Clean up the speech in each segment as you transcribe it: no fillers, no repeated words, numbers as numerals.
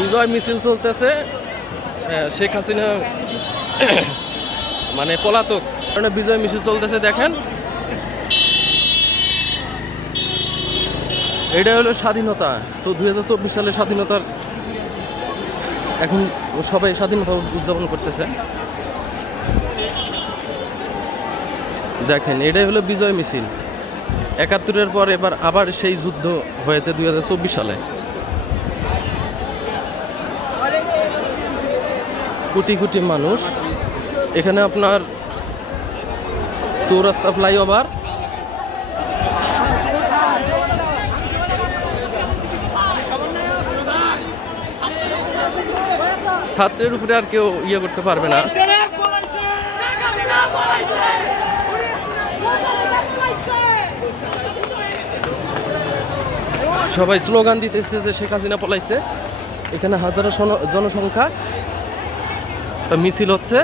বিজয় মিছিল চলতেছে। শেখ হাসিনা মানে পলাতক কারণে বিজয় মিছিল চলতেছে। দেখেন, এটা হলো স্বাধীনতা। তো 2024 সালে স্বাধীনতার এখন সবাই স্বাধীনতা উদযাপন করতেছে। দেখেন, এটাই হলো বিজয় মিছিল। 71-এর পর এবার আবার সেই যুদ্ধ হয়েছে 2024 সালে। কোটি কোটি মানুষ এখানে। আপনার চৌরাস্তা ফ্লাইওভার, ছাত্রের উপরে আর কেউ ইয়ে করতে পারবে না। সবাই স্লোগান দিতেছে যে শেখ হাসিনা পলাইছে। এখানে হাজারো জনসংখ্যা, মিছিল হচ্ছে।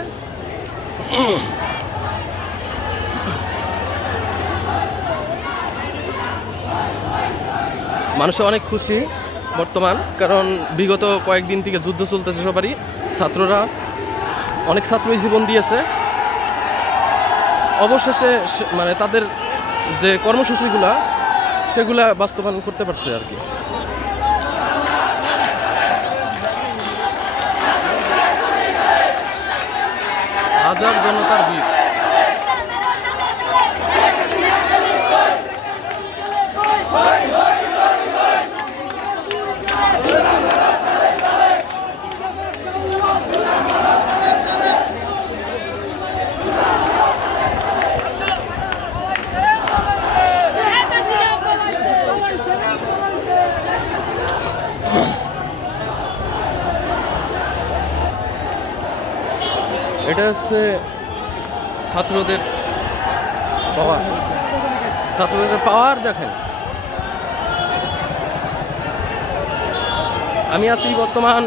মানুষ অনেক খুশি বর্তমান, কারণ বিগত কয়েকদিন থেকে যুদ্ধ চলতেছে সবারই। ছাত্ররা, অনেক ছাত্রই জীবন দিয়েছে। অবশেষে মানে তাদের যে কর্মসূচিগুলা সেগুলা বাস্তবায়ন করতে পারছে আর কি। হাজার জনতার ভিড়। এটা হচ্ছে ছাত্রদের পাওয়ার। ছাত্রদের পাওয়ার দেখেন। আমি আছি বর্তমান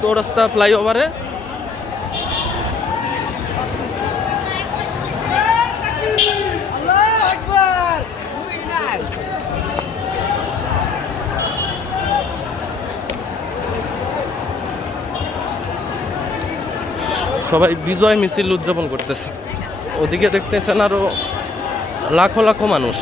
চৌরাস্তা ফ্লাইওভারে। সবাই বিজয় মিছিল উদযাপন করতেছে। ওদিকে দেখতেছেন আরো লাখো লাখো মানুষ।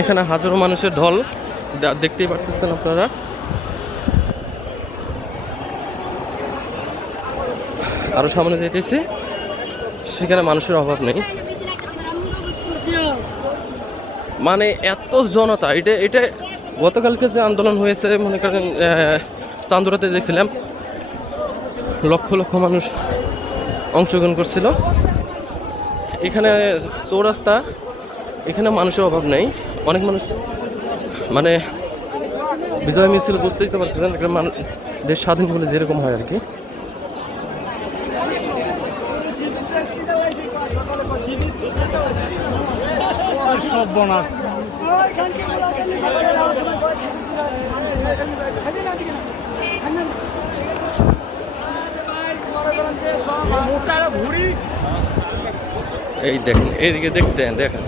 এখানে হাজারো মানুষের ঢল দেখতেই পারতেছেন আপনারা। আরো সামনে যেতেছি, সেখানে মানুষের অভাব নেই। মানে এত জনতা। এটা গতকালকে যে আন্দোলন হয়েছে, মনে করেন চান্দুরাতে দেখছিলাম লক্ষ লক্ষ মানুষ অংশগ্রহণ করছিল। এখানে চৌরাস্তা, এখানে মানুষের অভাব নেই। অনেক মানুষ মানে বিজয় মিছিল বুঝতেই তো পারছিলেন, একটা দেশ স্বাধীন হলে যেরকম হয় আর কি। এই দেখেন, এইদিকে দেখেন।